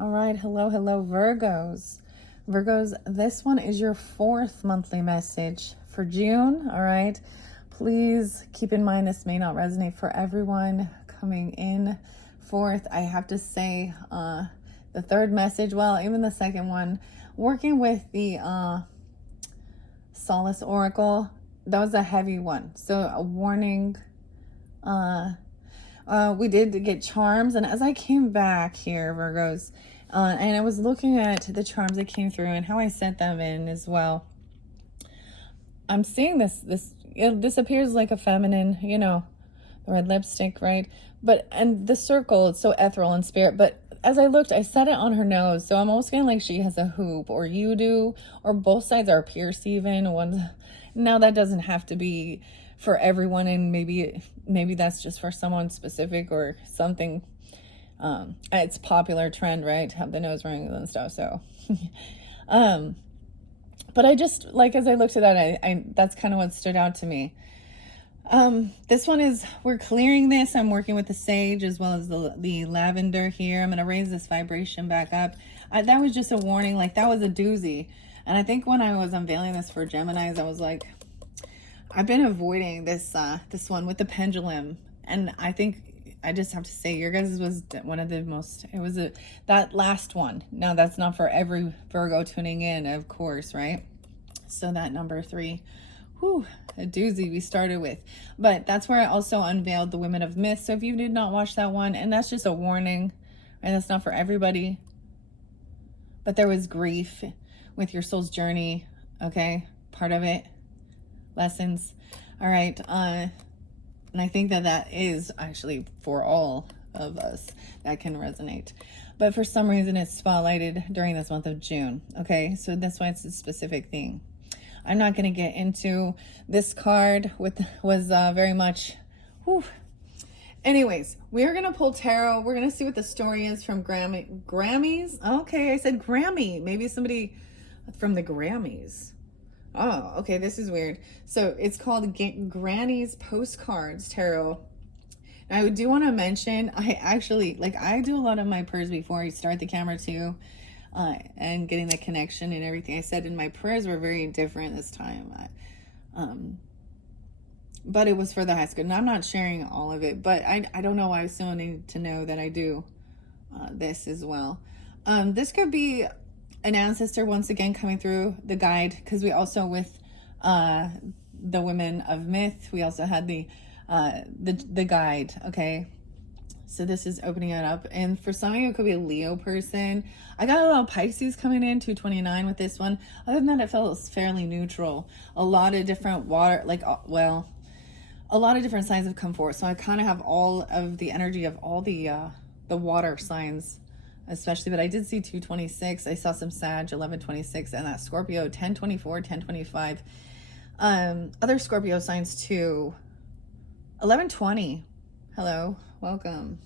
All right, hello, Virgos. Virgos, this one is your fourth monthly message for June, all right? Please keep in mind this may not resonate for everyone coming in fourth. I have to say the third message, well, even the second one, working with the Solace Oracle, that was a heavy one. So a warning, we did get charms, and as I came back here, Virgos, and I was looking at the charms that came through and how I sent them in as well, I'm seeing this appears like a feminine, the red lipstick, right? And the circle, it's so ethereal in spirit, but as I looked, I set it on her nose, so I'm almost feeling like she has a hoop, or you do, or both sides are pierced even. Now that doesn't have to be for everyone, and maybe that's just for someone specific or something. It's popular trend, right, to have the nose rings and stuff. So but I just, like, as I looked at that, I that's kind of what stood out to me. This one is, we're clearing this. I'm working with the sage as well as the lavender here. I'm going to raise this vibration back up. That was just a warning, like that was a doozy. And I think when I was unveiling this for Geminis, I was like, I've been avoiding this one with the pendulum, and I think I just have to say your guys was one of the most, that last one. Now that's not for every Virgo tuning in, of course, right? So that number 3, whew, a doozy we started with. But that's where I also unveiled the Women of Myth. So if you did not watch that one, and that's just a warning, right? That's not for everybody. But there was grief with your soul's journey, okay? Part of it. Lessons. All right. And I think that is actually for all of us that can resonate. But for some reason, it's spotlighted during this month of June. Okay. So that's why it's a specific thing. I'm not going to get into this card was very much, whew. Anyways, we're going to pull tarot. We're going to see what the story is from Grammys. Okay. I said Grammy. Maybe somebody from the Grammys. Oh, okay, this is weird. So it's called Granny's Postcards Tarot. And I do want to mention, I do a lot of my prayers before I start the camera too, and getting the connection and everything. I said in my prayers were very different this time. But it was for the highest good. And I'm not sharing all of it, but I don't know why I still need to know that I do this as well. This could be an ancestor once again coming through the guide, because we also, with the Women of Myth, we also had the guide. Okay, so this is opening it up, and for some of you it could be a Leo person. I got a little Pisces coming in, 229 with this one. Other than that, it feels fairly neutral. A lot of different water, a lot of different signs have come forth, so I kind of have all of the energy of all the water signs especially, but I did see 226. I saw some Sag 1126, and that Scorpio 1024, 1025. Other Scorpio signs too. 1120. Hello, welcome.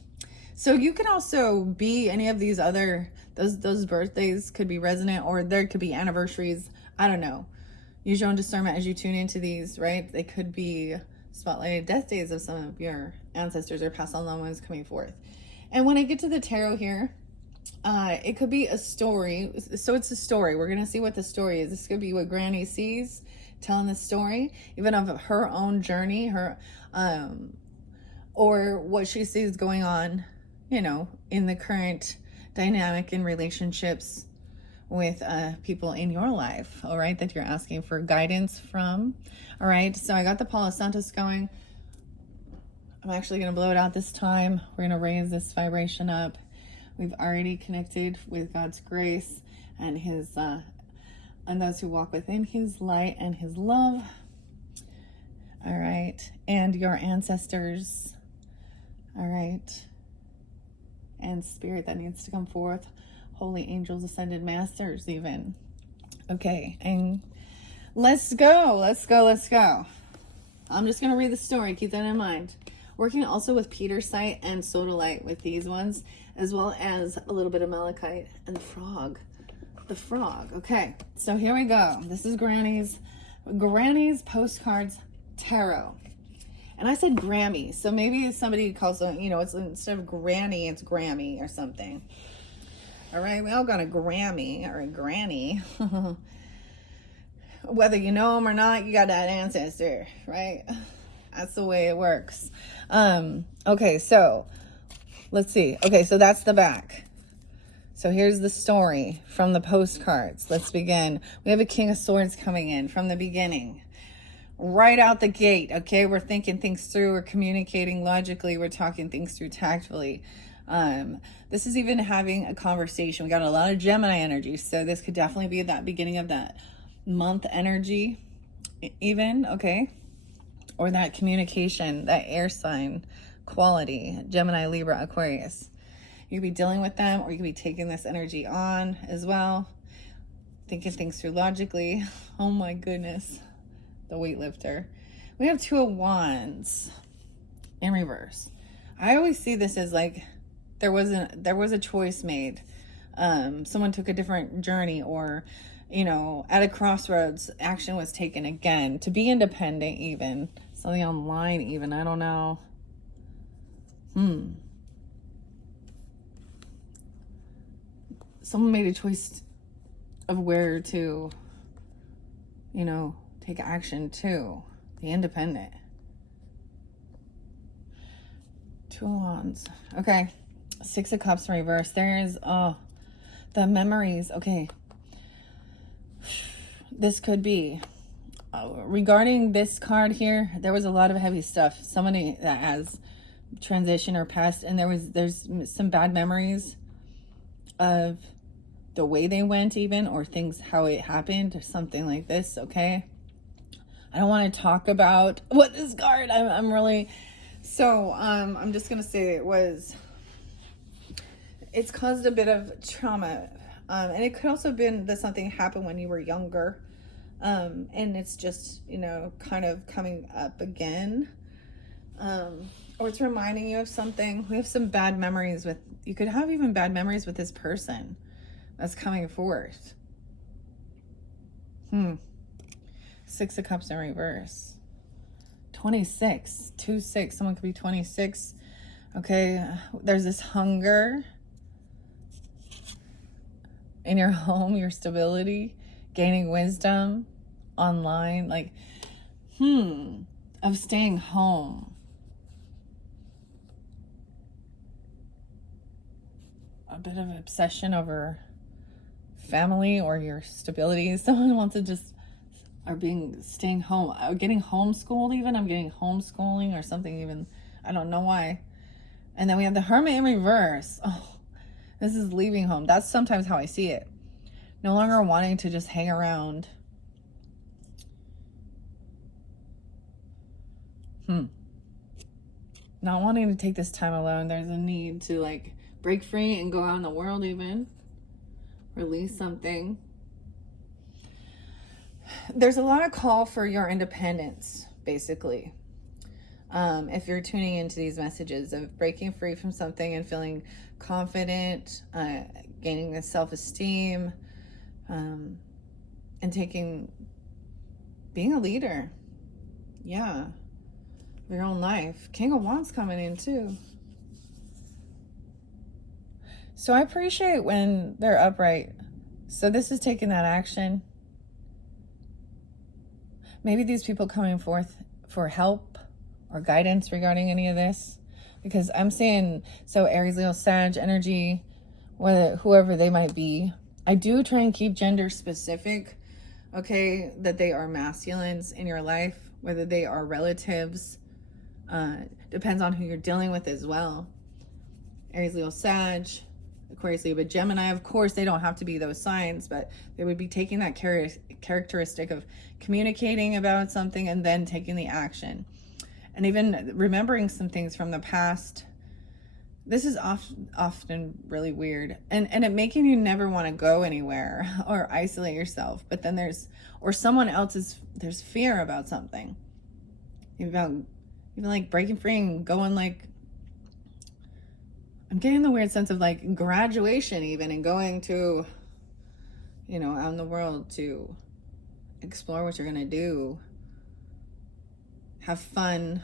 So you can also be any of these other, those birthdays could be resonant, or there could be anniversaries. I don't know. Use your own discernment as you tune into these, right? They could be spotlighted death days of some of your ancestors or past on loved ones coming forth. And when I get to the tarot here, it could be a story. So it's a story. We're going to see what the story is. This could be what Granny sees, telling the story, even of her own journey, or what she sees going on, in the current dynamic in relationships with people in your life, all right, that you're asking for guidance from. All right, so I got the Palo Santos going. I'm actually going to blow it out this time. We're going to raise this vibration up. We've already connected with God's grace and his and those who walk within his light and his love. All right, and your ancestors. All right, and spirit that needs to come forth, holy angels, ascended masters even. Okay, and let's go. I'm just going to read the story. Keep that in mind. Working also with Petersite and Sodalite with these ones, as well as a little bit of Malachite and the frog. Okay, so here we go. This is Granny's Postcards Tarot. And I said Grammy, so maybe somebody calls them, it's instead of Granny, it's Grammy or something. All right, we all got a Grammy or a granny. Whether you know them or not, you got that ancestor, right? That's the way it works. Okay, so let's see. Okay, so that's the back. So here's the story from the postcards. Let's begin. We have a King of Swords coming in from the beginning. Right out the gate, okay? We're thinking things through. We're communicating logically. We're talking things through tactfully. This is even having a conversation. We got a lot of Gemini energy, so this could definitely be that beginning of that month energy even, okay? Or that communication, that air sign quality, Gemini, Libra, Aquarius. You could be dealing with them, or you could be taking this energy on as well, thinking things through logically. Oh my goodness, the weightlifter. We have Two of Wands in reverse. I always see this as like there was a choice made. Someone took a different journey, or at a crossroads, action was taken again to be independent, even something online, even, I don't know. Someone made a choice of where to, take action to be independent. Two of Wands. Okay. Six of Cups in reverse. There's the memories. Okay. This could be regarding this card here. There was a lot of heavy stuff. Somebody that has transition or passed, and there's some bad memories of the way they went, even, or things, how it happened, or something like this. Okay. I don't want to talk about what this card. I'm really. So I'm just gonna say it's caused a bit of trauma, and it could also have been that something happened when you were younger, and it's just kind of coming up again, or it's reminding you of something. We have some bad memories with. You could have even bad memories with this person that's coming forth. Six of Cups in reverse. 26, 2-6. Someone could be 26. Okay, there's this hunger in your home, your stability, gaining wisdom online, like, of staying home. A bit of obsession over family or your stability. Someone wants to just staying home, getting homeschooled even. I'm getting homeschooling or something even. I don't know why. And then we have the Hermit in reverse. Oh, this is leaving home. That's sometimes how I see it. No longer wanting to just hang around. Not wanting to take this time alone. There's a need to like break free and go out in the world even. Release something. There's a lot of call for your independence, basically. If you're tuning into these messages of breaking free from something and feeling confident, gaining the self-esteem, and being a leader. Yeah. Your own life. King of Wands coming in too. So I appreciate when they're upright. So this is taking that action. Maybe these people coming forth for help or guidance regarding any of this, because I'm seeing, so Aries, Leo, Sag energy, whoever they might be. I do try and keep gender specific, okay, that they are masculines in your life, whether they are relatives, depends on who you're dealing with as well. Aries, Leo, Sag, Aquarius, Libra, Gemini, of course, they don't have to be those signs, but they would be taking that characteristic of communicating about something and then taking the action. And even remembering some things from the past. This is often really weird. And it making you never want to go anywhere or isolate yourself. But then there's fear about something. Even like breaking free and going like, I'm getting the weird sense of like graduation even, and going to, out in the world to explore what you're going to do. Have fun.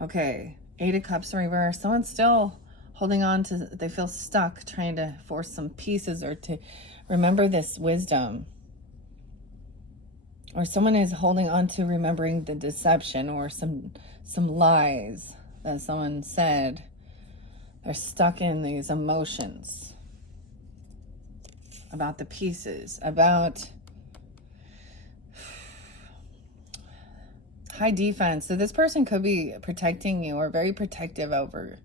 Okay. 8 of Cups in reverse. Someone's still holding on to, they feel stuck trying to force some pieces or to remember this wisdom. Or someone is holding on to remembering the deception or some lies that someone said. They're stuck in these emotions about the pieces, about high defense. So this person could be protecting you or very protective over,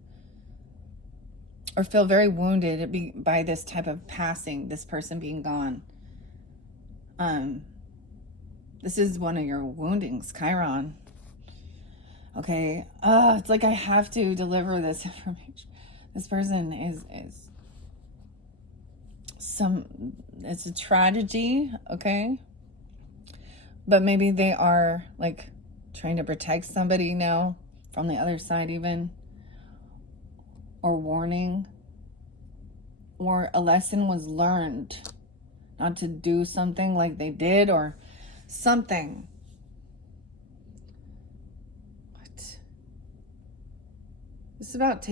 or feel very wounded by this type of passing, this person being gone. This is one of your woundings, Chiron. Okay. It's like I have to deliver this information. This person is it's a tragedy, okay? But maybe they are like trying to protect somebody now from the other side even, or warning, or a lesson was learned not to do something like they did, or something. What? It's about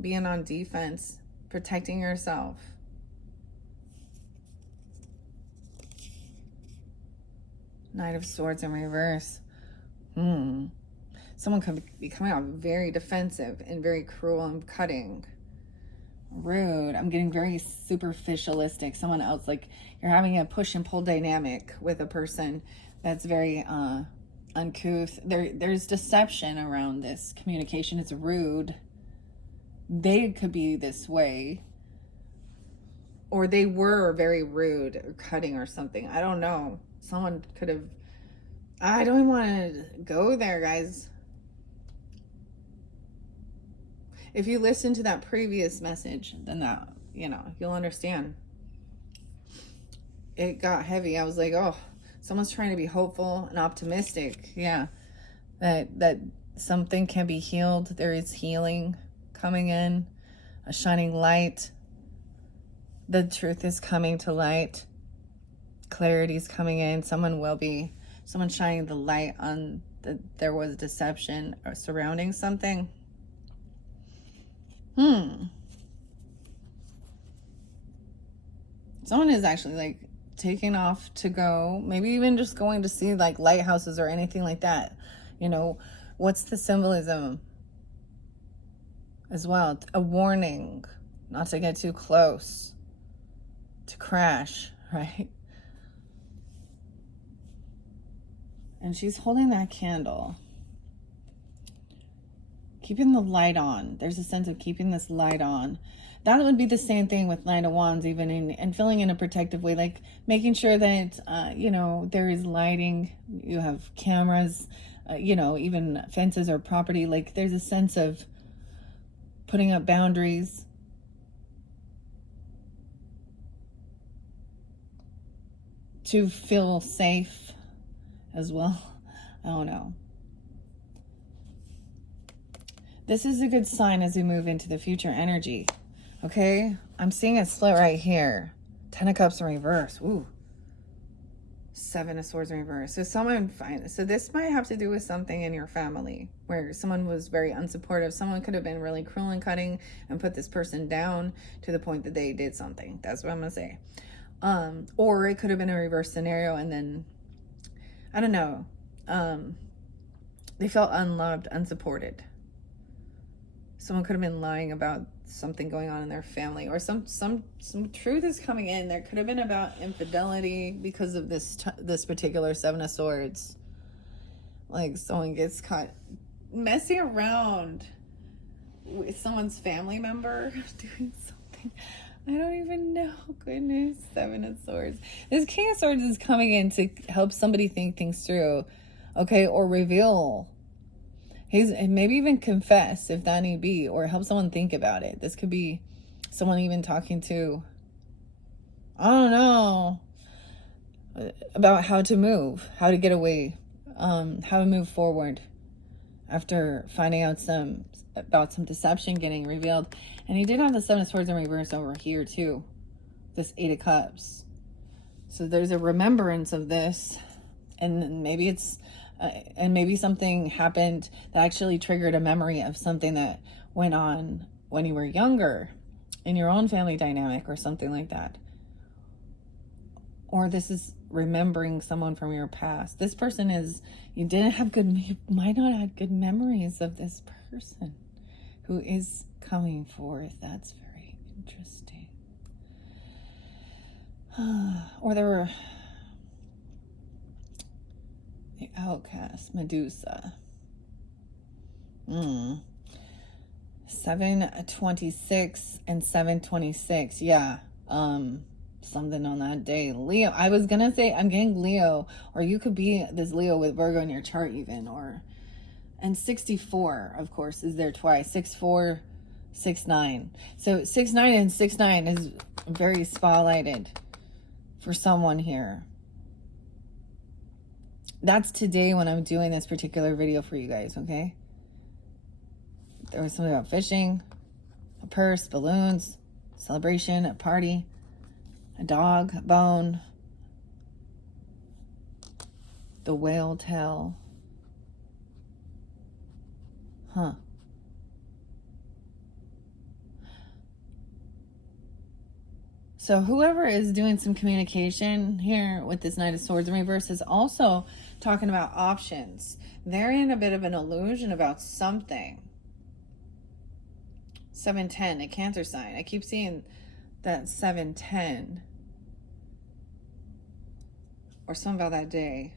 being on defense, protecting yourself. Knight of Swords in reverse. Someone could be coming out very defensive and very cruel and cutting. Rude. I'm getting very superficialistic. Someone else, like you're having a push and pull dynamic with a person that's very uncouth. There's deception around this communication. It's rude. They could be this way, or they were very rude or cutting or something. I don't know. Someone could have, I don't even want to go there, guys. If you listen to that previous message, then that, you'll understand. It got heavy. I was like, oh, someone's trying to be hopeful and optimistic. Yeah. That something can be healed. There is healing coming in, a shining light. The truth is coming to light. Clarity is coming in. Someone shining the light on there was deception or surrounding something. Someone is actually like taking off to go, maybe even just going to see like lighthouses or anything like that. What's the symbolism as well? A warning not to get too close, to crash, right? And she's holding that candle, keeping the light on. There's a sense of keeping this light on. That would be the same thing with Knight of Wands, even and feeling in a protective way, like making sure that, there is lighting. You have cameras, even fences or property. Like there's a sense of putting up boundaries. To feel safe as well. I don't know. This is a good sign as we move into the future energy. Okay? I'm seeing a split right here. 10 of Cups in reverse. Ooh. 7 of Swords in reverse. So this might have to do with something in your family where someone was very unsupportive. Someone could have been really cruel and cutting and put this person down to the point that they did something. That's what I'm going to say. Or it could have been a reverse scenario, and then I don't know. They felt unloved, unsupported. Someone could have been lying about something going on in their family, or some truth is coming in. There could have been about infidelity because of this particular 7 of Swords. Like someone gets caught messing around with someone's family member doing something. I don't even know. Goodness, 7 of Swords. This King of Swords is coming in to help somebody think things through, okay, or reveal. Maybe even confess if that need be, or help someone think about it. This could be someone even talking to, I don't know, about how to move, how to get away, how to move forward after finding out about some deception getting revealed. And he did have the 7 of Swords in reverse over here too, this 8 of Cups. So there's a remembrance of this, and maybe it's maybe something happened that actually triggered a memory of something that went on when you were younger in your own family dynamic or something like that. Or this is remembering someone from your past. This person is, you might not have good memories of this person who is coming forth. That's very interesting. Or there were the outcast, Medusa. 726 and 726. Yeah. Something on that day. Leo. I was gonna say I'm getting Leo, or you could be this Leo with Virgo in your chart even, and 64, of course, is there twice. 64, 69. So 69 and 69 is very spotlighted for someone here. That's today when I'm doing this particular video for you guys, okay? There was something about fishing, a purse, balloons, celebration, a party, a dog, a bone, the whale tail. So whoever is doing some communication here with this Knight of Swords in reverse is also talking about options. They're in a bit of an illusion about something. 710, a Cancer sign. I keep seeing that 710. Or something about that day.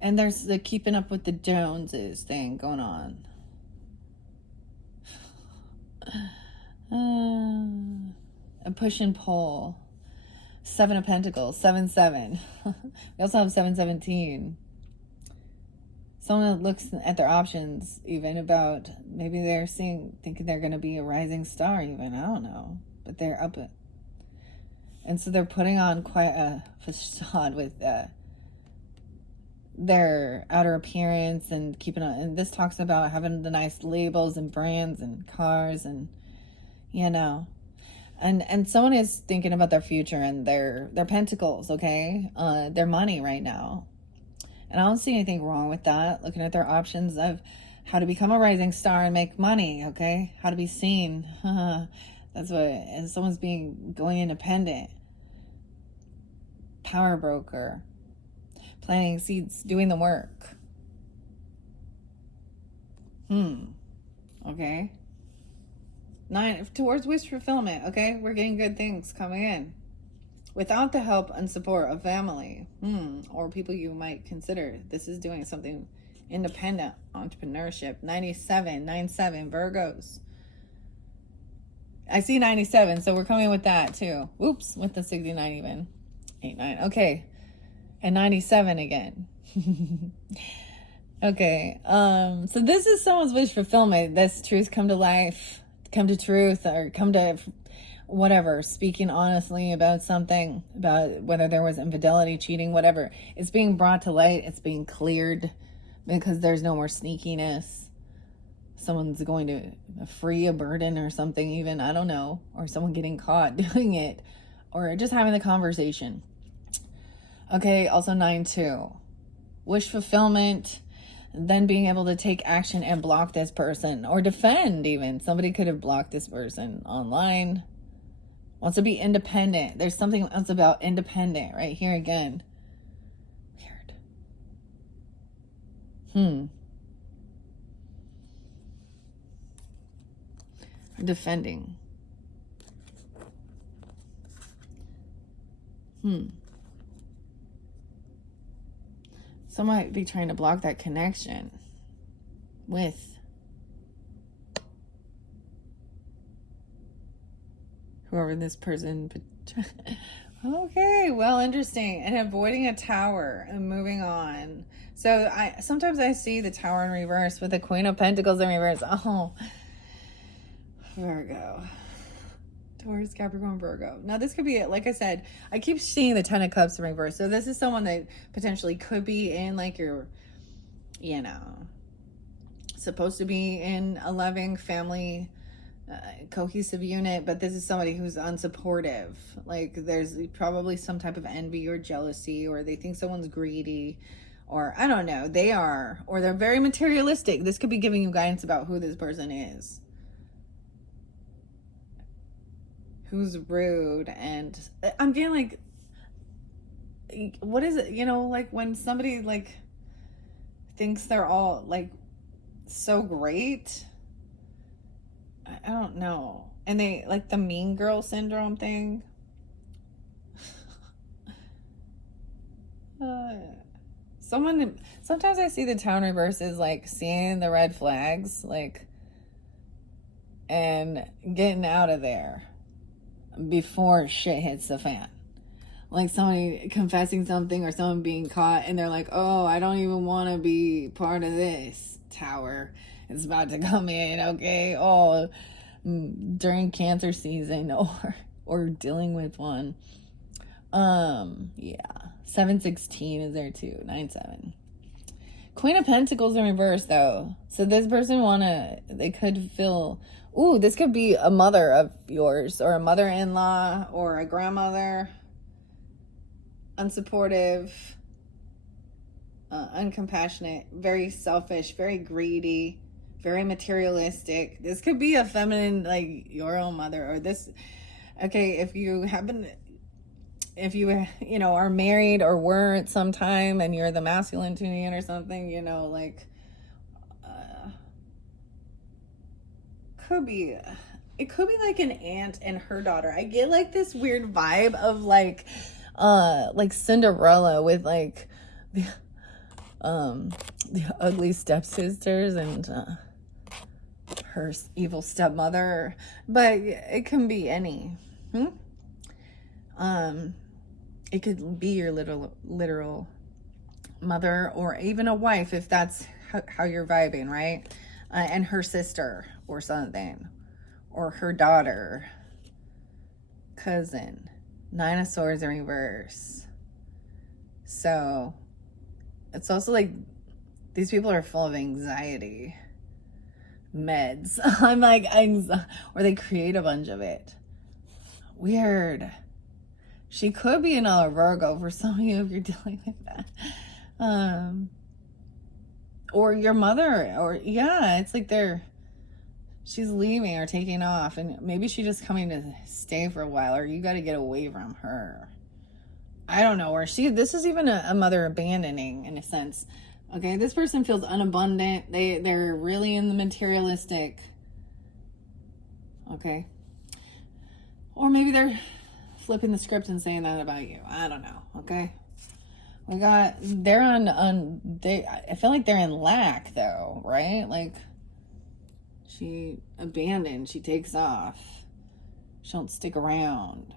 And there's the keeping up with the Joneses thing going on. A push and pull. 7 of Pentacles, 7-7. We also have 7-17. Someone looks at their options, even about maybe they're thinking they're going to be a rising star, even. I don't know. But they're up it. And so they're putting on quite a facade with their outer appearance and keeping on. And this talks about having the nice labels and brands and cars and, you know. And someone is thinking about their future and their pentacles, okay? Their money right now. And I don't see anything wrong with that. Looking at their options of how to become a rising star and make money, okay? How to be seen. That's what, and someone's going independent. Power broker. Planting seeds, doing the work. Okay. 9, towards wish fulfillment, okay? We're getting good things coming in. Without the help and support of family, or people you might consider. This is doing something independent, entrepreneurship. 97, 97, Virgos. I see 97, so we're coming with that too. Oops, with the 69 even. 8, 9, okay. And 97 again. Okay, so this is someone's wish fulfillment. This truth come to life, come to truth, or come to whatever, speaking honestly about something, about whether there was infidelity, cheating, whatever. It's being brought to light. It's being cleared because there's no more sneakiness. Someone's going to free a burden or something even, I don't know, or someone getting caught doing it, or just having the conversation. Okay, also 9-2. Wish fulfillment, then being able to take action and block this person, or defend even. Somebody could have blocked this person online. Wants to be independent. There's something else about independent right here again. Weird. Defending. Some might be trying to block that connection with whoever this person. Okay, well, interesting. And avoiding a tower and moving on. So sometimes I see the tower in reverse with the Queen of Pentacles in reverse. Oh, Virgo. Taurus, Capricorn, Virgo. Now this could be it. Like I said, I keep seeing the 10 of Cups in reverse. So this is someone that potentially could be in like your, supposed to be in a loving family cohesive unit, but this is somebody who's unsupportive. Like there's probably some type of envy or jealousy, or they think someone's greedy, or I don't know, they are, or they're very materialistic. This could be giving you guidance about who this person is, who's rude. And I'm feeling like, what is it, like when somebody like thinks they're all like so great, I don't know. And they like the mean girl syndrome thing. Sometimes I see the town reverse is like seeing the red flags, like, and getting out of there before shit hits the fan. Like somebody confessing something or someone being caught and they're like, oh, I don't even want to be part of this tower. It's about to come in, okay? Oh, during cancer season or dealing with one. Yeah. 716 is there too. 97. Queen of Pentacles in reverse though. So this person they could feel, ooh, this could be a mother of yours or a mother-in-law or a grandmother. Unsupportive, uncompassionate, very selfish, very greedy, very materialistic. This could be a feminine, like your own mother, or this. Okay, if you are married or were at some time and you're the masculine tuning in or something, it could be like an aunt and her daughter. I get like this weird vibe of like Cinderella with like the ugly stepsisters and her evil stepmother, but it can be any. It could be your literal mother or even a wife if that's how you're vibing, right? And her sister or something, or her daughter, cousin. 9 of Swords in reverse. So it's also like these people are full of anxiety meds. I'm like, or they create a bunch of it. Weird. She could be another Virgo for some of you if you're dealing with that. Or your mother, or yeah, it's like she's leaving or taking off, and maybe she's just coming to stay for a while, or you got to get away from her. I don't know, or this is even a mother abandoning in a sense. Okay, this person feels unabundant. They're really in the materialistic. Okay. Or maybe they're flipping the script and saying that about you. I don't know. Okay. I feel like they're in lack though, right? Like she abandoned, she takes off. She don't stick around.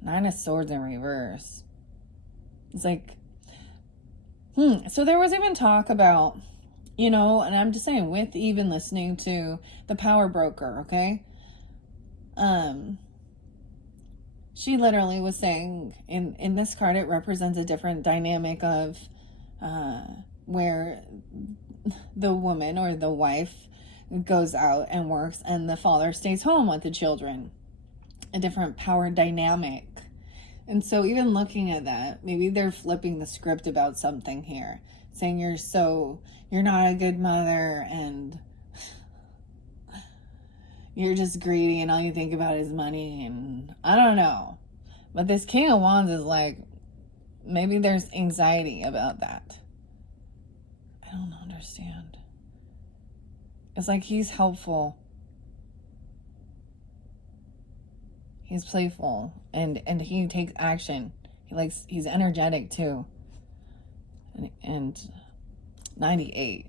9 of Swords in reverse. It's like, so there was even talk about, and I'm just saying with even listening to the power broker, okay? She literally was saying in this card, it represents a different dynamic of where the woman or the wife goes out and works and the father stays home with the children. A different power dynamic. And so even looking at that, maybe they're flipping the script about something here, saying you're not a good mother and you're just greedy and all you think about is money, and I don't know. But this King of Wands is like, maybe there's anxiety about that. I don't understand. It's like he's helpful. He's playful and he takes action. He's energetic too. And 98.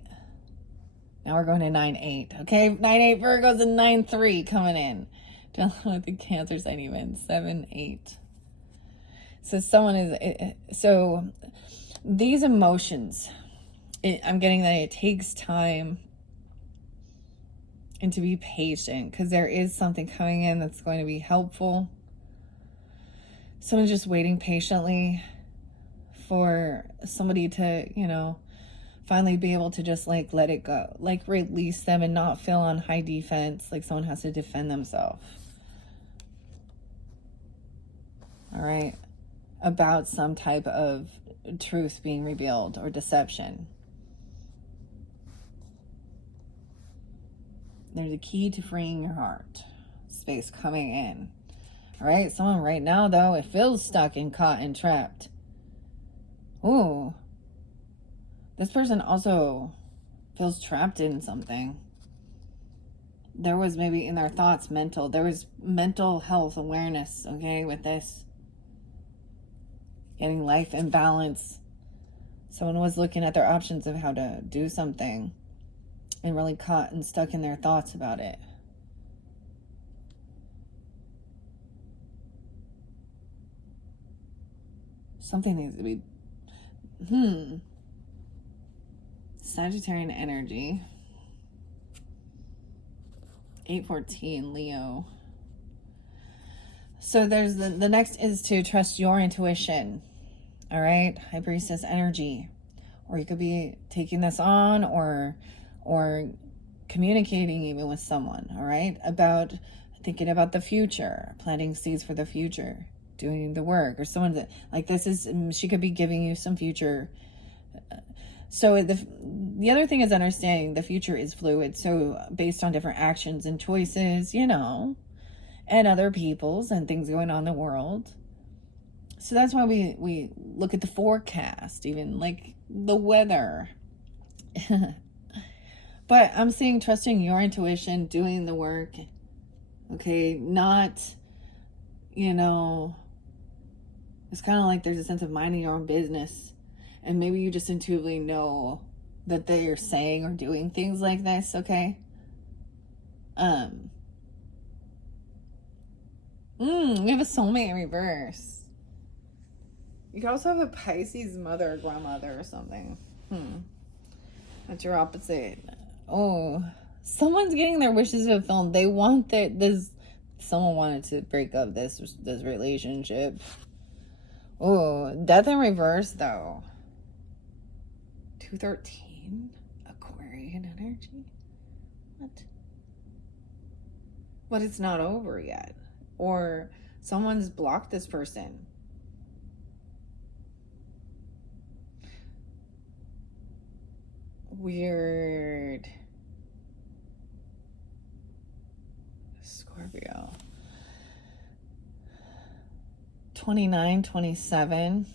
Now we're going to 9-8. Okay, 9-8 Virgos and 9-3 coming in. Dealing with the Cancer sign even. 7-8. So so these emotions, I'm getting that it takes time and to be patient because there is something coming in that's going to be helpful. Someone's just waiting patiently for somebody to, finally be able to just like let it go, like release them and not feel on high defense, like someone has to defend themselves. All right, about some type of truth being revealed or deception. There's a key to freeing your heart space coming in. All right, someone right now though, it feels stuck and caught and trapped. Ooh, this person also feels trapped in something. There was maybe in their thoughts there was mental health awareness, okay, with this. Getting life in balance. Someone was looking at their options of how to do something and really caught and stuck in their thoughts about it. Something needs to be Sagittarian energy. 814 Leo. So there's the next is to trust your intuition. All right, High Priestess energy. Or you could be taking this on or communicating even with someone, all right, about thinking about the future, planting seeds for the future, doing the work, or someone that like this is, she could be giving you some future. So the other thing is understanding the future is fluid. So based on different actions and choices, you know, and other people's and things going on in the world. So that's why we look at the forecast, even like the weather. But I'm seeing trusting your intuition, doing the work. Okay, not, you know, it's kind of like there's a sense of minding your own business. And maybe you just intuitively know that they are saying or doing things like this, okay? We have a soulmate in reverse. You could also have a Pisces mother or grandmother or something. That's your opposite. Oh, someone's getting their wishes fulfilled. They want someone wanted to break up this relationship. Oh, death in reverse though. 213 Aquarian energy. What? But it's not over yet. Or someone's blocked this person. Weird. Scorpio. 29, 27,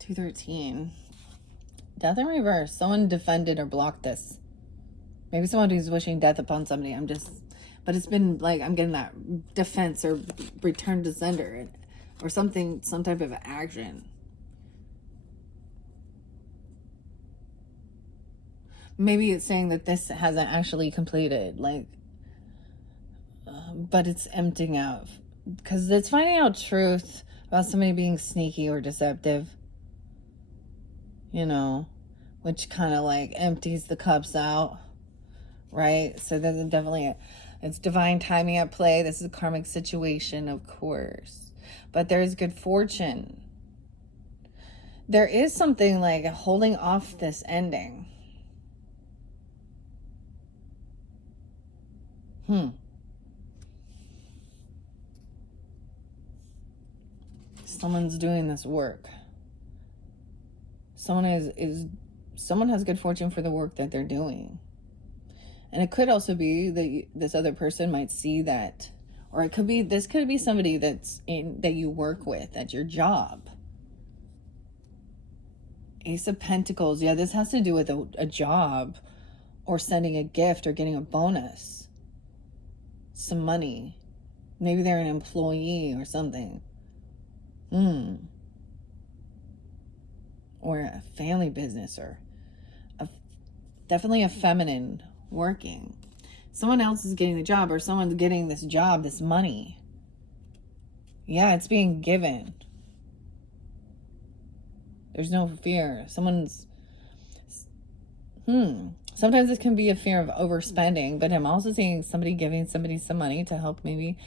213. Death in reverse. Someone defended or blocked this. Maybe someone who's wishing death upon somebody. But it's been like, I'm getting that defense or return to sender or something, some type of action. Maybe it's saying that this hasn't actually completed, like, but it's emptying out. Because it's finding out truth about somebody being sneaky or deceptive. You know, which kind of like empties the cups out, right? So there's definitely it's divine timing at play. This is a karmic situation, of course. But there is good fortune. There is something like holding off this ending. Someone's doing this work. Someone has good fortune for the work that they're doing. And it could also be that this other person might see that, or this could be somebody that you work with at your job. Ace of Pentacles. Yeah, this has to do with a job or sending a gift or getting a bonus. Some money. Maybe they're an employee or something. Or a family business or definitely a feminine working. Someone else is getting the job or someone's getting this job, this money. Yeah, it's being given. There's no fear. Sometimes it can be a fear of overspending, but I'm also seeing somebody giving somebody some money to help maybe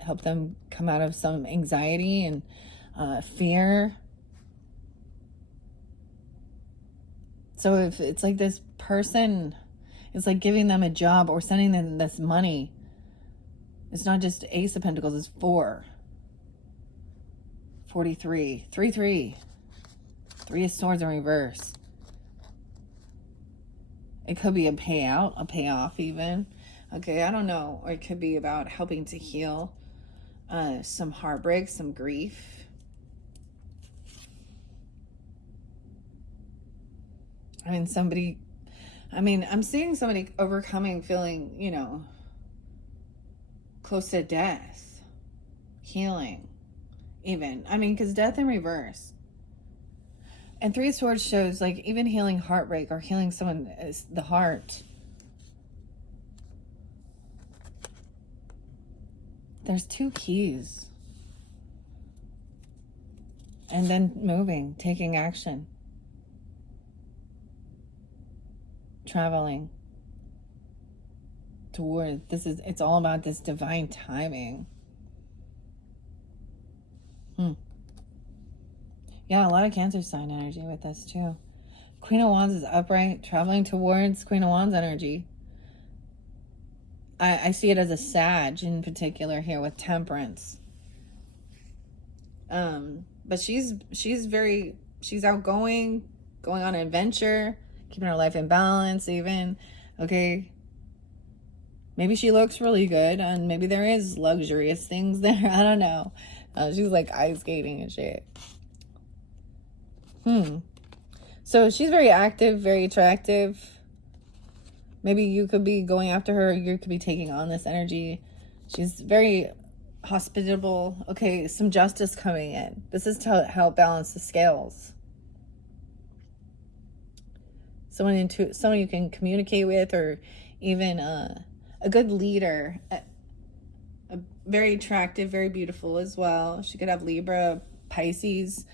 help them come out of some anxiety and fear. So if it's like this person is like giving them a job or sending them this money, it's not just Ace of Pentacles, it's 4. 43. 3, 3. 3 of Swords in reverse. It could be a payout, a payoff even. Okay, I don't know. Or it could be about helping to heal some heartbreak, some grief. I'm seeing somebody overcoming, feeling, close to death, healing, even. Because death in reverse. And 3 of Swords shows like even healing heartbreak or healing someone is the heart. There's 2 keys. And then moving, taking action. Traveling toward it's all about this divine timing. Yeah, a lot of Cancer sign energy with this too. Queen of Wands is upright, traveling towards Queen of Wands energy. I see it as a Sag in particular here with Temperance. But she's outgoing, going on an adventure, keeping her life in balance even. Okay. Maybe she looks really good and maybe there is luxurious things there. I don't know. She's like ice skating and shit. So she's very active, very attractive. Maybe you could be going after her. You could be taking on this energy. She's very hospitable. Okay, some justice coming in. This is to help balance the scales. Someone you can communicate with, or even a good leader. A very attractive, very beautiful as well. She could have Libra, Pisces,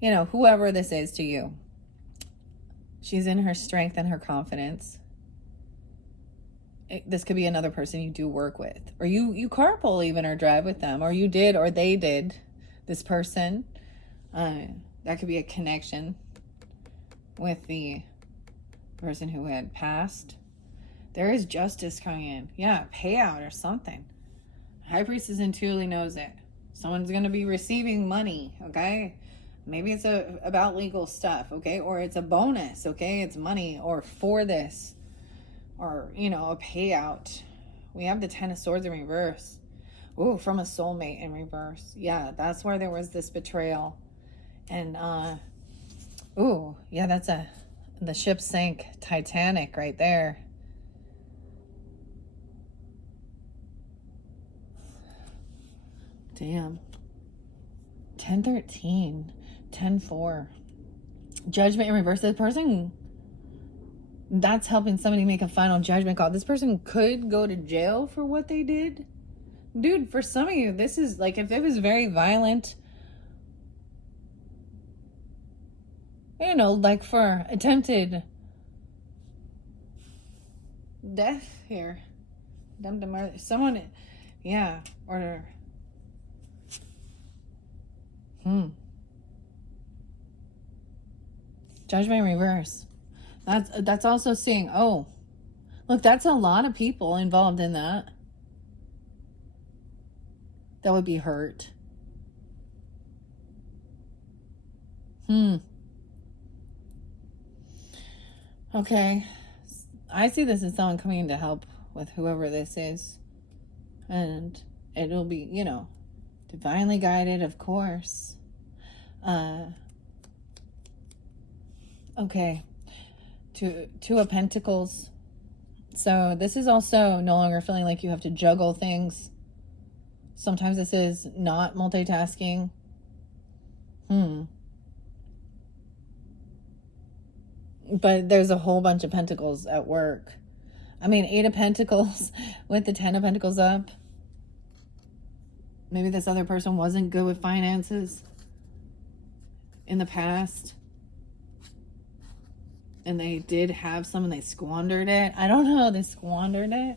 whoever this is to you. She's in her strength and her confidence. This could be another person you do work with, or you carpool even or drive with them, or you did or they did, this person. That could be a connection with the person who had passed. There is justice coming in. Yeah, payout or something. High Priestess intuitively knows it. Someone's going to be receiving money, okay? Maybe it's about legal stuff, okay? Or it's a bonus, okay? It's money or for this. Or, a payout. We have the 10 of Swords in reverse. Ooh, from a soulmate in reverse. Yeah, that's where there was this betrayal. And, ooh, yeah, that's the ship sank Titanic right there. Damn. 10-13. 10-4. Judgment in reverse. This person, that's helping somebody make a final judgment call. This person could go to jail for what they did. Dude, for some of you, this is like, if it was very violent, like for attempted death here. Someone, yeah, or Judgment in reverse. That's also seeing, oh, look, that's a lot of people involved in that. That would be hurt. Okay. I see this as someone coming in to help with whoever this is. And it'll be, divinely guided, of course. Okay. Two of Pentacles. So this is also no longer feeling like you have to juggle things. Sometimes this is not multitasking. But there's a whole bunch of Pentacles at work. 8 of Pentacles with the 10 of Pentacles up. Maybe this other person wasn't good with finances in the past. And they did have some and they squandered it. I don't know. They squandered it.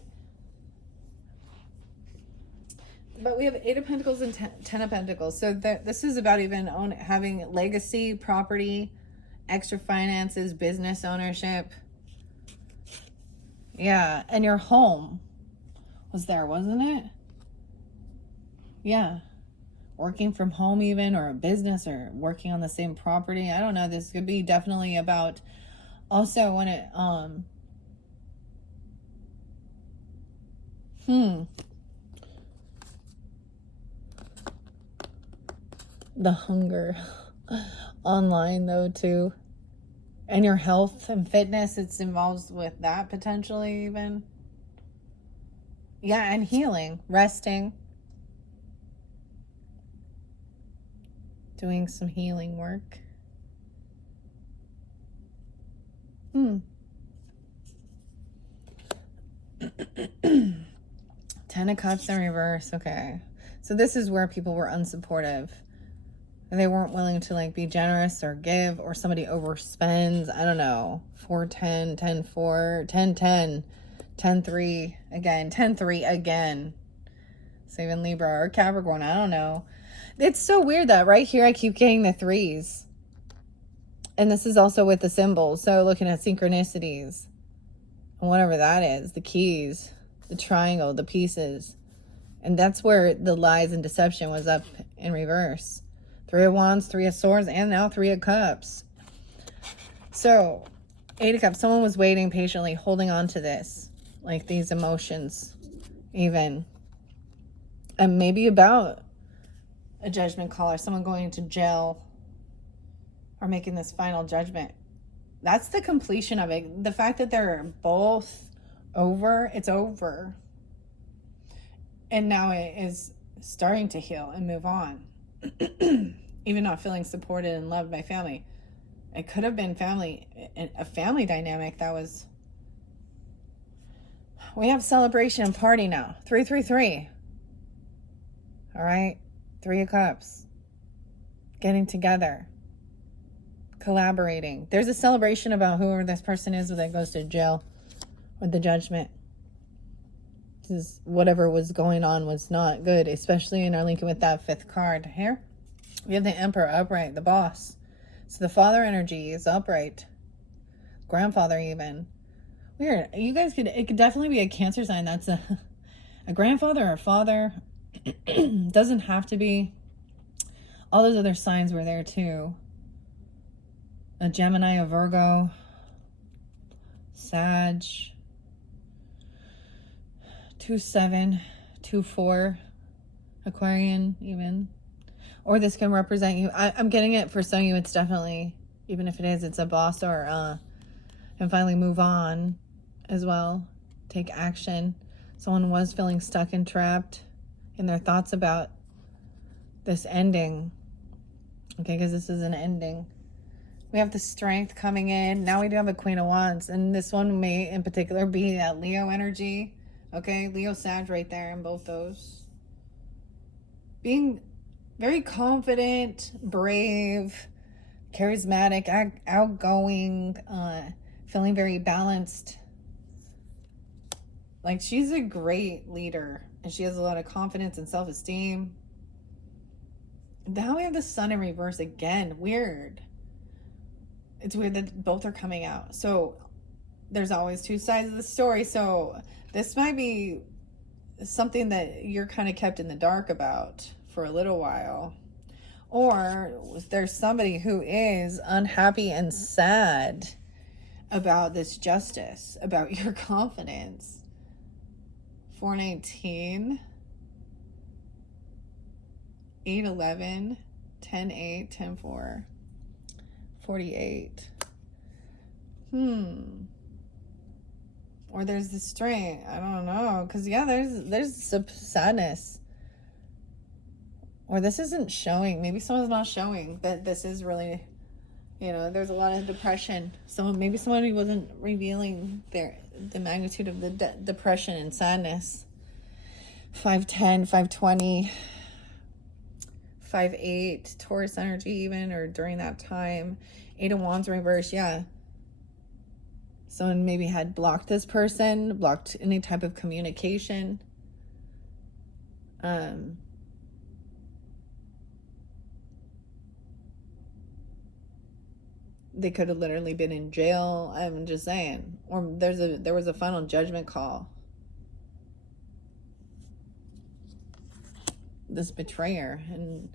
But we have 8 of Pentacles and 10 of Pentacles. So this is about even having legacy, property, extra finances, business ownership. Yeah, and your home was there, wasn't it? Yeah. Working from home even, or a business, or working on the same property. I don't know. This could be definitely about also when it the hunger online though too. And your health and fitness, it's involved with that potentially even. Yeah, and healing, resting, doing some healing work. 10 of Cups in reverse. Okay. So this is where people were unsupportive. They weren't willing to like be generous or give, or somebody overspends. I don't know. 4-10, 10-4, 10-10, 10-3 again, 10-3 again. So even Libra or Capricorn, I don't know. It's so weird that right here I keep getting the threes. And this is also with the symbols. So looking at synchronicities, whatever that is, the keys, the triangle, the pieces. And that's where the lies and deception was up in reverse. 3 of Wands, 3 of Swords, and now 3 of Cups. So, 8 of Cups, someone was waiting patiently, holding on to this. Like these emotions, even. And maybe about a judgment call, or someone going to jail, or making this final judgment. That's the completion of it. The fact that they're both over, it's over. And now it is starting to heal and move on. Even not feeling supported and loved by family. It could have been a family dynamic that was... We have celebration and party now. 333. All right? 3 of Cups. Getting together. Collaborating. There's a celebration about whoever this person is that goes to jail with the judgment. Because whatever was going on was not good, especially in our linking with that 5th card here. We have the Emperor upright, the boss. So the father energy is upright. Grandfather even. Weird. You guys it could definitely be a Cancer sign. That's a grandfather or a father. Doesn't have to be. All those other signs were there too. A Gemini, a Virgo, Sag, 2-7, 2-4, Aquarian even. Or this can represent you. I'm getting it for some of you. It's definitely, even if it is, it's a boss or and finally move on as well. Take action. Someone was feeling stuck and trapped in their thoughts about this ending. Okay, because this is an ending. We have the Strength coming in. Now we do have a Queen of Wands. And this one may in particular be that Leo energy. Okay, Leo Sag right there in both those. Being very confident, brave, charismatic, outgoing, feeling very balanced. Like she's a great leader and she has a lot of confidence and self-esteem. Now we have the Sun in reverse again. Weird. It's weird that both are coming out. So there's always 2 sides of the story. So this might be something that you're kind of kept in the dark about for a little while. Or there's somebody who is unhappy and sad about this justice, about your confidence. 419, 811, 10-8, 10-4, 48. Or there's the Strength. I don't know. Because, yeah, there's some sadness. Or this isn't showing. Maybe someone's not showing that this is really, there's a lot of depression. Maybe somebody wasn't revealing the magnitude of the depression and sadness. 510, 520, 5-8, Taurus energy even, or during that time. 8 of Wands reverse, yeah. Someone maybe had blocked this person, blocked any type of communication. They could have literally been in jail. I'm just saying. Or there was a final judgment call. This betrayer, and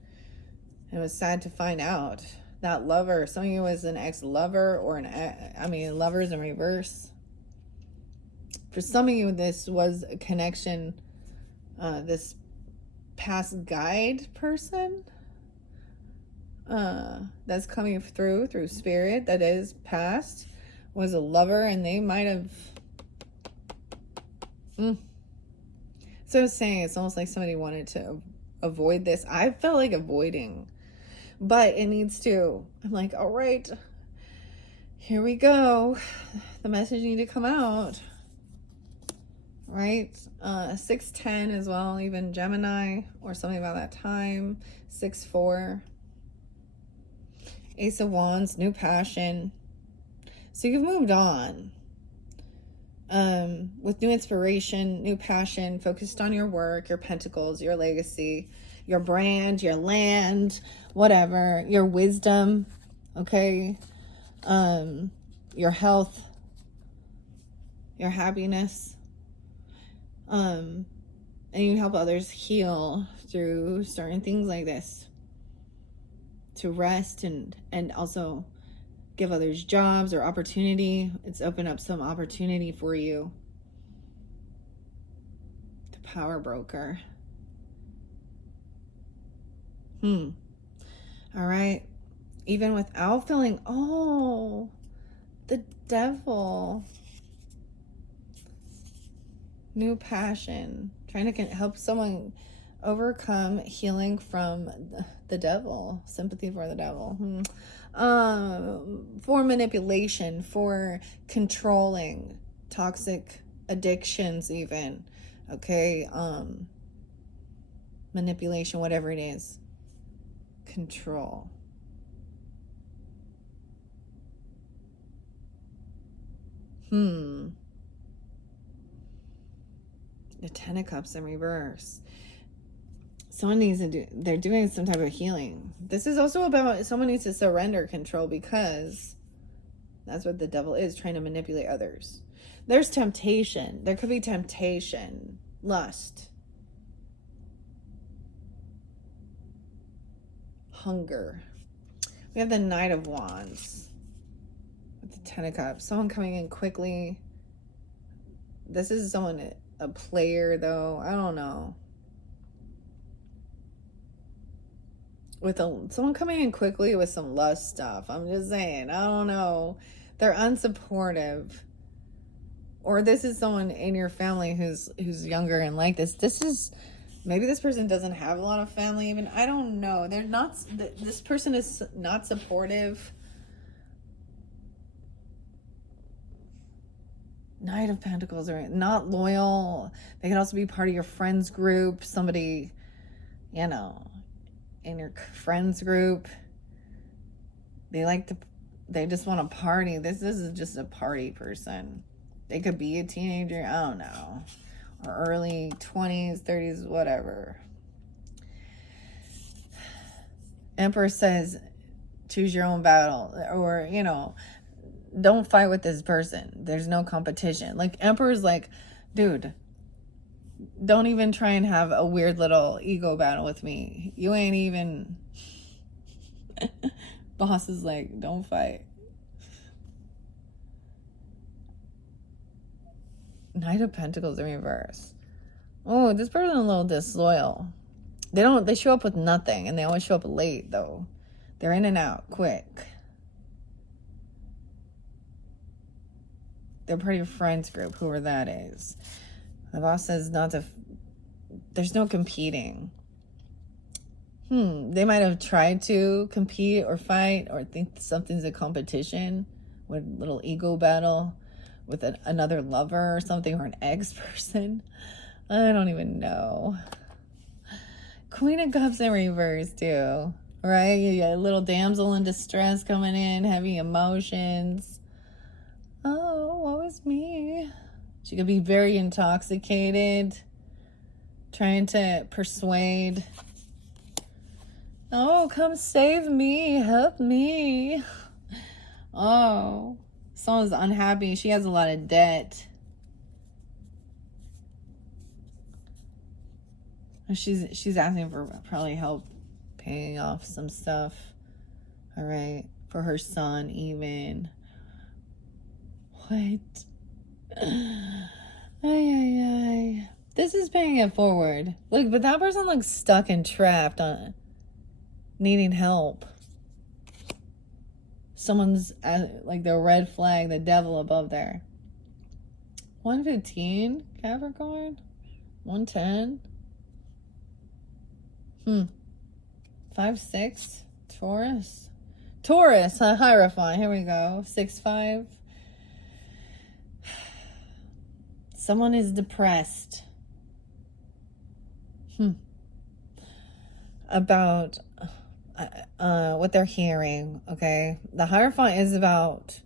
it was sad to find out that lover. Some of you was an ex-lover or lovers in reverse. For some of you, this was a connection. This past guide person that's coming through spirit that is past was a lover, and they might have. So I was saying, it's almost like somebody wanted to avoid this. I felt like avoiding, but it needs to. I'm like, all right, here we go. The message needs to come out, right? 610 as well, even Gemini or something about that time. 6-4. Ace of Wands, new passion. So you've moved on. With new inspiration, new passion, focused on your work, your pentacles, your legacy, your brand, your land, whatever, your wisdom, okay? Your health, your happiness. And you help others heal through certain things like this. To rest and also give others jobs or opportunity. It's opened up some opportunity for you. The power broker. All right. Even without feeling, the devil. New passion. Trying to help someone overcome healing from the devil. Sympathy for the devil. For manipulation, for controlling, toxic addictions even. Okay. Manipulation, whatever it is. Control. The Ten of Cups in reverse. Someone needs to do, they're doing some type of healing. This is also about someone needs to surrender control, because that's what the devil is, trying to manipulate others. There's temptation. There could be temptation, lust, hunger. We have the Knight of Wands with the Ten of Cups. Someone coming in quickly. This is someone, a player though. I don't know. With someone coming in quickly with some lust stuff. I'm just saying. I don't know. They're unsupportive. Or this is someone in your family who's younger and like this. This is, maybe this person doesn't have a lot of family even. I don't know. They're not, this person is not supportive. Knight of Pentacles are not loyal. They can also be part of your friends group. Somebody, in your friends group. They just want to party. This is just a party person. They could be a teenager, I don't know. Or early 20s, 30s, whatever. Emperor says, choose your own battle. Or, don't fight with this person. There's no competition. Like, Emperor's like, dude, don't even try and have a weird little ego battle with me. You ain't even... Boss is like, don't fight. Knight of Pentacles in reverse. Oh, this person is a little disloyal. They show up with nothing, and they always show up late, though. They're in and out quick. They're part of your friends group, whoever that is. The boss says there's no competing. They might have tried to compete or fight or think something's a competition with a little ego battle with another lover or something, or an ex-person. I don't even know. Queen of Cups in reverse too, right? You got a little damsel in distress coming in, heavy emotions. Oh, woe is me. She could be very intoxicated, trying to persuade. Oh, come save me, help me. Oh, someone's unhappy. She has a lot of debt. She's asking for probably help paying off some stuff. All right, for her son even. What? Ay, ay, ay. This is paying it forward. Look, but that person looks stuck and trapped on needing help. Someone's like the red flag, the devil above there. 115 Capricorn, 110. 5-6 Taurus. Hierophant. Here we go. 6-5. Someone is depressed. About what they're hearing. Okay, the Hierophant is about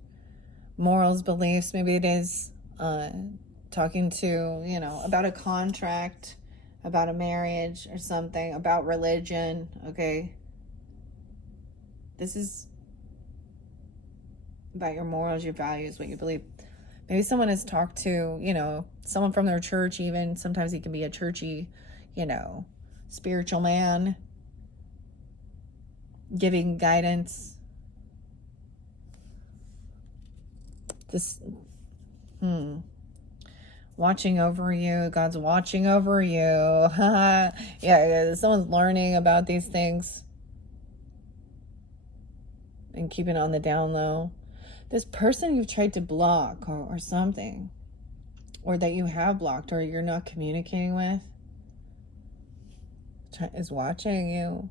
morals, beliefs. Maybe it is talking to, you know, about a contract, about a marriage or something, about religion. Okay, this is about your morals, your values, what you believe. Maybe someone has talked to, you know, someone from their church even. Sometimes he can be a churchy, you know, spiritual man giving guidance. This, watching over you. God's watching over you. Yeah, someone's learning about these things and keeping it on the down low. This person you've tried to block or something, or that you have blocked or you're not communicating with, is watching you,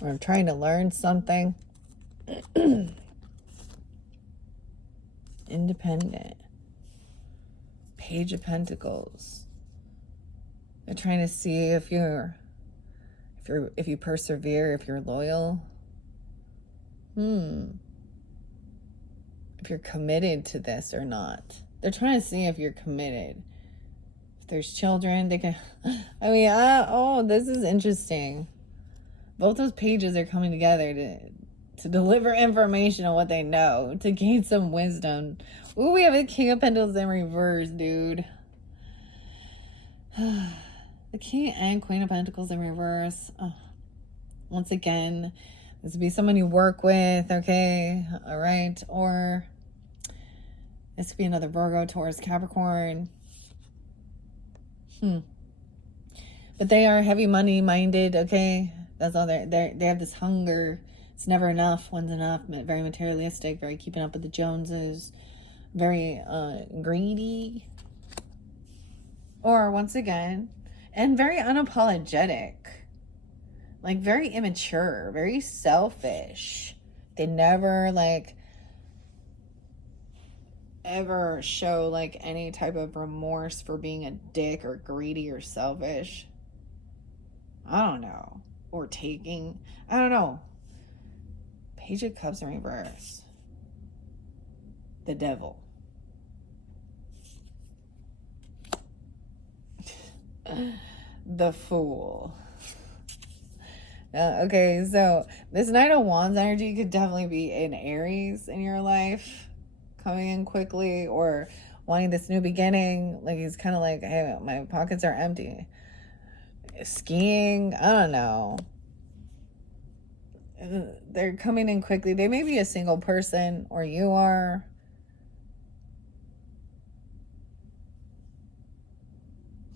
or trying to learn something. Independent. Page of Pentacles. They're trying to see if you persevere, if you're loyal. If you're committed to this or not. They're trying to see if you're committed. If there's children, they can... I mean, this is interesting. Both those pages are coming together to deliver information on what they know, to gain some wisdom. Ooh, we have a King of Pentacles in reverse, dude. The King and Queen of Pentacles in reverse. Once again, this would be someone you work with, okay? All right. Or this could be another Virgo, Taurus, Capricorn. But they are heavy money minded, okay? That's all they have this hunger. It's never enough. When's enough? Very materialistic, very keeping up with the Joneses, very greedy. Or once again, and very unapologetic. Like very immature, very selfish. They never ever show any type of remorse for being a dick or greedy or selfish. I don't know. Or taking. I don't know. Page of Cups in reverse. The devil. The Fool. Okay, so this Knight of Wands energy could definitely be in Aries in your life, coming in quickly, or wanting this new beginning. Like he's kind of like, hey, my pockets are empty. Skiing, I don't know. They're coming in quickly. They may be a single person, or you are.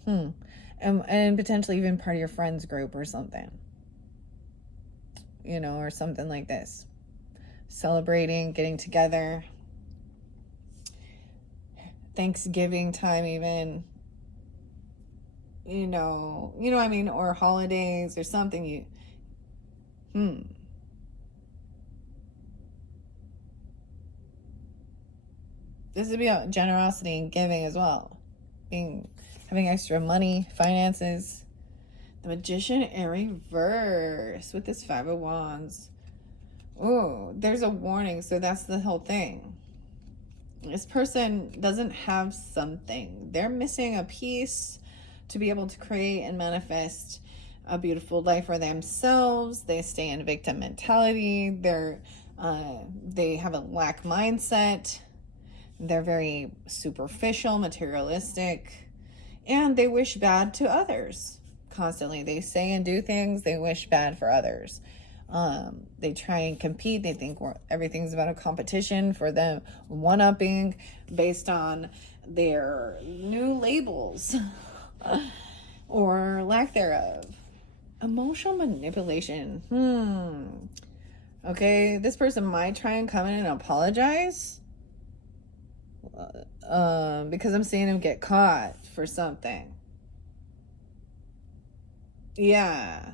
And potentially even part of your friends group or something. You know, or something like this. Celebrating, getting together. Thanksgiving time even. You know what I mean? Or holidays or something. This would be about generosity and giving as well. Having extra money, finances. The Magician in reverse with this Five of Wands. Oh, there's a warning. So that's the whole thing. This person doesn't have something. They're missing a piece to be able to create and manifest a beautiful life for themselves. They stay in victim mentality. They're They have a lack mindset. They're very superficial, materialistic, and they wish bad to others constantly. They say and do things they wish bad for others. They try and compete. They think everything's about a competition for them, one-upping based on their new labels or lack thereof. Emotional manipulation. Okay, this person might try and come in and apologize because I'm seeing him get caught for something. Yeah.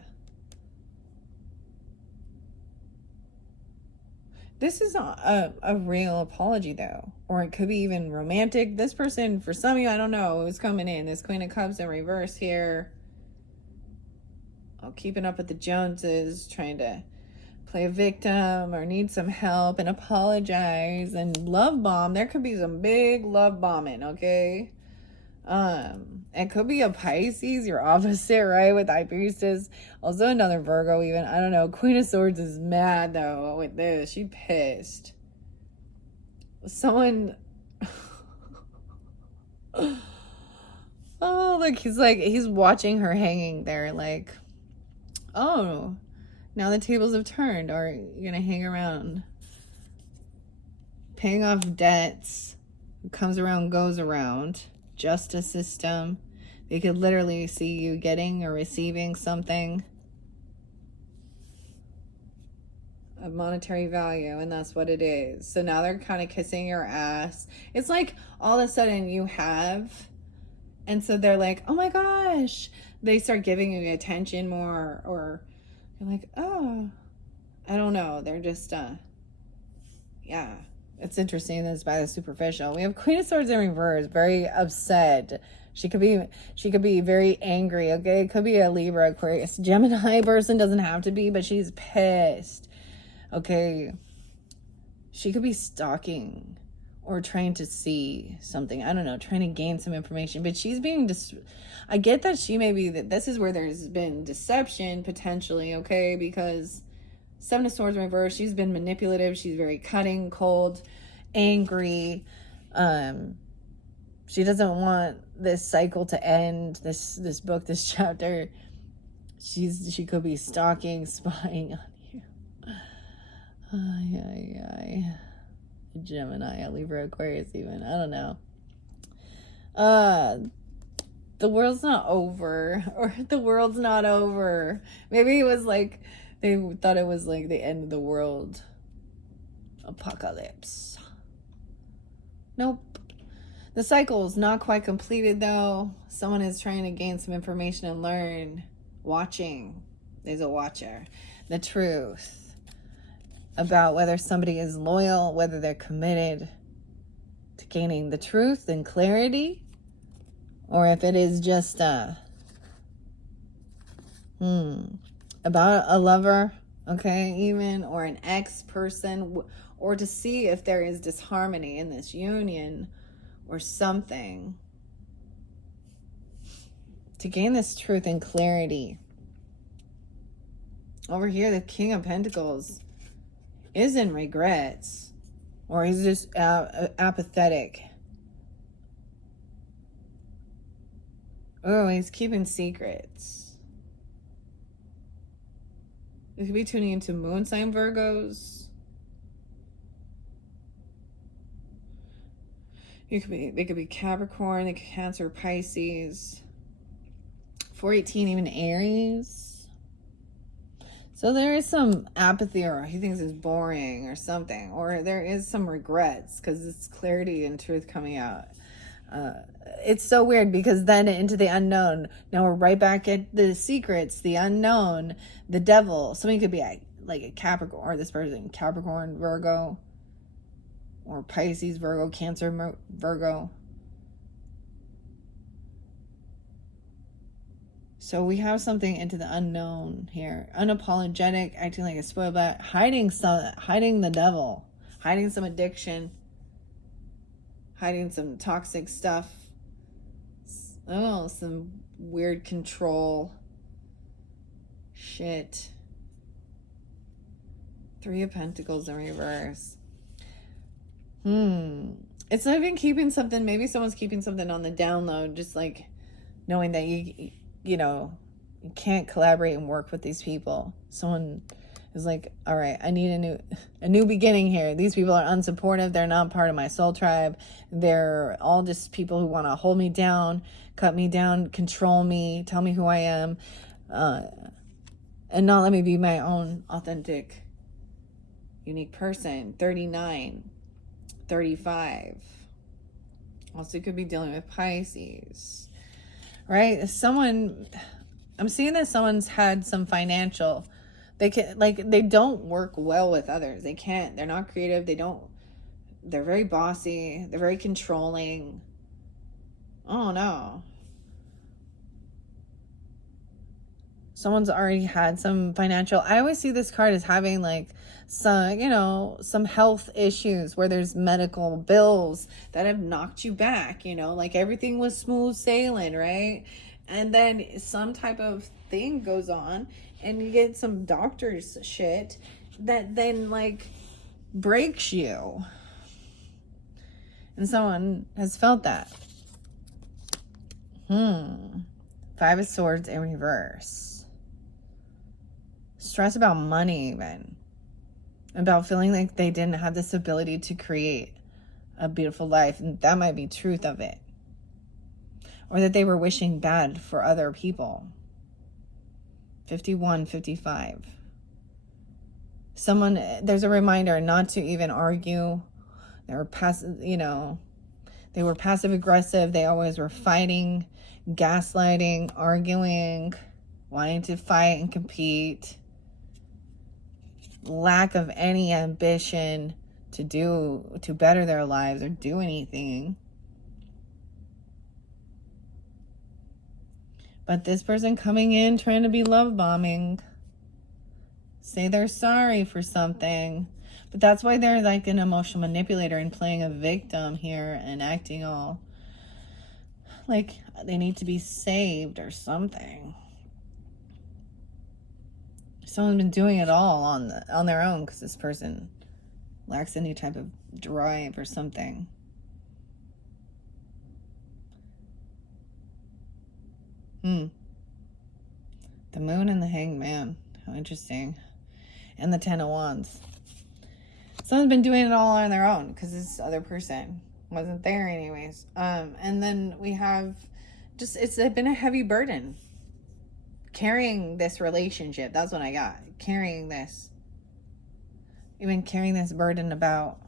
This is not a real apology, though. Or it could be even romantic. This person, for some of you, I don't know, who's coming in. This Queen of Cups in reverse here. Oh, keeping up with the Joneses, trying to play a victim or need some help and apologize and love bomb. There could be some big love bombing, okay? It could be a Pisces, your opposite, right? With High Priestess. Also another Virgo even. I don't know. Queen of Swords is mad though with this. She pissed. Someone oh, look, he's watching her hanging there like, oh, now the tables have turned, or you're gonna hang around. Paying off debts. Comes around, goes around. Justice system. They could literally see you getting or receiving something of monetary value, and that's what it is. So now they're kind of kissing your ass. It's like all of a sudden you have, and so they're like, oh my gosh. They start giving you attention more, or you're like, oh, I don't know. They're just, yeah. It's interesting that it's by the superficial. We have Queen of Swords in reverse, very upset. She could be very angry, okay? It could be a Libra, Aquarius, Gemini person, doesn't have to be, but she's pissed, okay? She could be stalking or trying to see something. I don't know, trying to gain some information, but she's being I get that she may be, that this is where there's been deception potentially, okay? Because Seven of Swords in reverse, she's been manipulative. She's very cutting, cold, angry. She doesn't want this cycle to end, this book, this chapter. She could be stalking, spying on you. Gemini, a Libra, Aquarius even. I don't know. The world's not over, or the world's not over. Maybe it was like, they thought it was like the end of the world. Apocalypse. Nope. The cycle is not quite completed though. Someone is trying to gain some information and learn. Watching. There's a watcher. The truth about whether somebody is loyal, whether they're committed to gaining the truth and clarity, or if it is just about a lover, okay, even, or an ex-person, or to see if there is disharmony in this union or something, to gain this truth and clarity. Over here, the King of Pentacles is in regrets, or he's just apathetic. Oh, he's keeping secrets. It could be tuning into moon sign Virgos. They could be Capricorn, they could Cancer, Pisces. 418, even Aries. So there is some apathy, or he thinks it's boring or something, or there is some regrets because it's clarity and truth coming out. It's so weird because then into the unknown. Now we're right back at the secrets, the unknown, the devil. Somebody could be like a Capricorn, or this person, Capricorn, Virgo, or Pisces, Virgo, Cancer, Virgo. So we have something into the unknown here. Unapologetic, acting like a spoiled brat, hiding the devil, hiding some addiction, hiding some toxic stuff. Oh, some weird control shit. Three of Pentacles in reverse. It's not even keeping something. Maybe someone's keeping something on the download, just like knowing that you know, you can't collaborate and work with these people. Someone is like, all right, I need a new beginning here. These people are unsupportive. They're not part of my soul tribe. They're all just people who want to hold me down, cut me down, control me, tell me who I am, and not let me be my own authentic, unique person. 39, 35. Also, you could be dealing with Pisces, right? I'm seeing that someone's had some financial, they don't work well with others. They're not creative. They're very bossy. They're very controlling. Oh no. Someone's already had some financial, I always see this card as having like some health issues where there's medical bills that have knocked you back, like everything was smooth sailing, right? And then some type of thing goes on and you get some doctor's shit that then like breaks you. And someone has felt that. Five of Swords in reverse. Stress about money, even. About feeling like they didn't have this ability to create a beautiful life. And that might be truth of it. Or that they were wishing bad for other people. 51, 55. There's a reminder not to even argue. They were passive aggressive. They always were fighting, gaslighting, arguing, wanting to fight and compete. Lack of any ambition to better their lives or do anything. But this person coming in trying to be love bombing, say they're sorry for something, but that's why they're like an emotional manipulator and playing a victim here and acting all like they need to be saved or something. Someone's been doing it all on their own because this person lacks any type of drive or something. The Moon and the Hanged Man. How interesting. And the Ten of Wands. Someone's been doing it all on their own because this other person wasn't there anyways. And then we have it's been a heavy burden. Carrying this relationship. That's what I got. Carrying this. Even carrying this burden about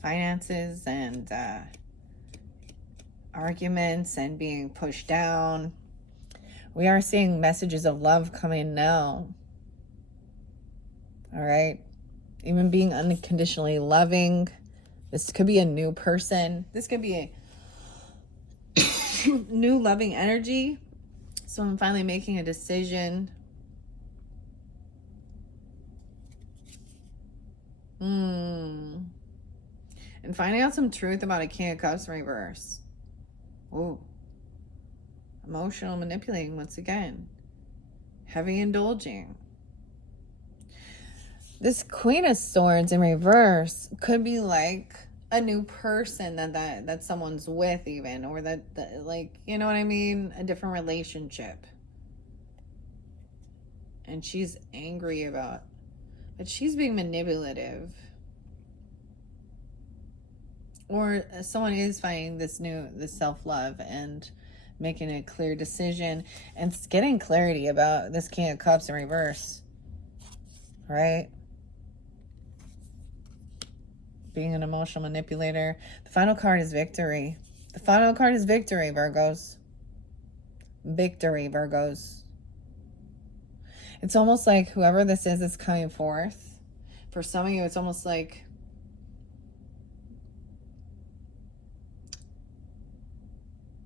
finances and arguments and being pushed down. We are seeing messages of love coming now. All right. Even being unconditionally loving. This could be a new person. This could be a new loving energy. So I'm finally making a decision. And finding out some truth about a King of Cups in reverse. Ooh. Emotional manipulating once again. Heavy indulging. This Queen of Swords in reverse could be like a new person that someone's with even, or that like, you know what I mean? A different relationship. And she's angry about, but she's being manipulative. Or someone is finding this self-love and making a clear decision and getting clarity about this King of Cups in reverse. Right? Being an emotional manipulator. The final card is victory. The final card is victory, Virgos. Victory, Virgos. It's almost like whoever this is coming forth. For some of you, it's almost like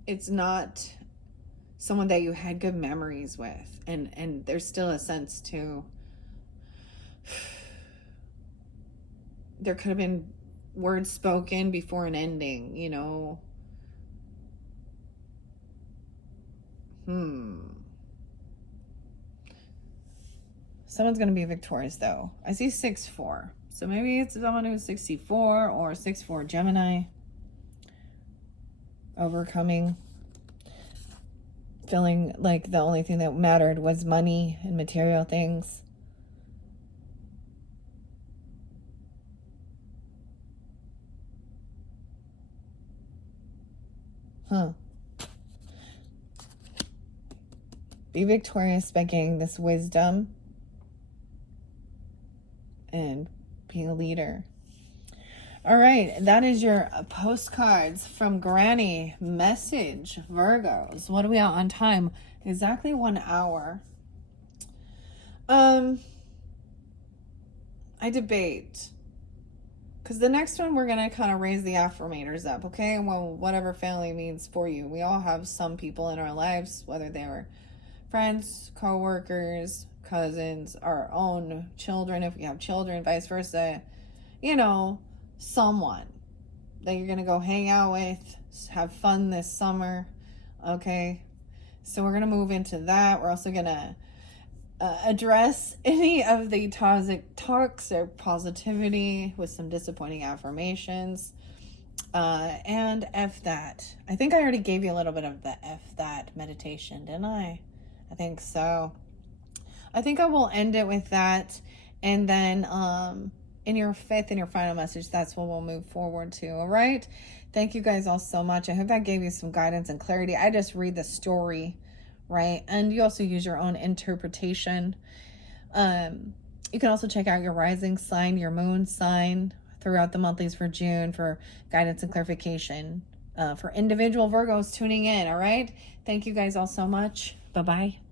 it's not someone that you had good memories with. And there's still a sense to, there could have been words spoken before an ending, you know. Someone's going to be victorious, though. I see 6-4. So maybe it's someone who's 64 or 6-4 Gemini. Overcoming. Feeling like the only thing that mattered was money and material things. Huh. Be victorious by gaining this wisdom and being a leader. All right, that is your postcards from Granny. Message, Virgos. What are we at on time? Exactly 1 hour. I debate. Because the next one, we're going to kind of raise the affirmators up, okay? Well, whatever family means for you. We all have some people in our lives, whether they were friends, co-workers, cousins, our own children, if we have children, vice versa. You know, someone that you're going to go hang out with, have fun this summer, okay? So we're going to move into that. We're also going to address any of the toxic talks or positivity with some disappointing affirmations. And F that. I think I already gave you a little bit of the F that meditation, didn't I? I think so. I think I will end it with that. And then in your fifth and your final message, that's what we'll move forward to. All right. Thank you guys all so much. I hope that gave you some guidance and clarity. I just read the story, right? And you also use your own interpretation. You can also check out your rising sign, your moon sign throughout the monthlies for June for guidance and clarification for individual Virgos tuning in. All right. Thank you guys all so much. Bye-bye.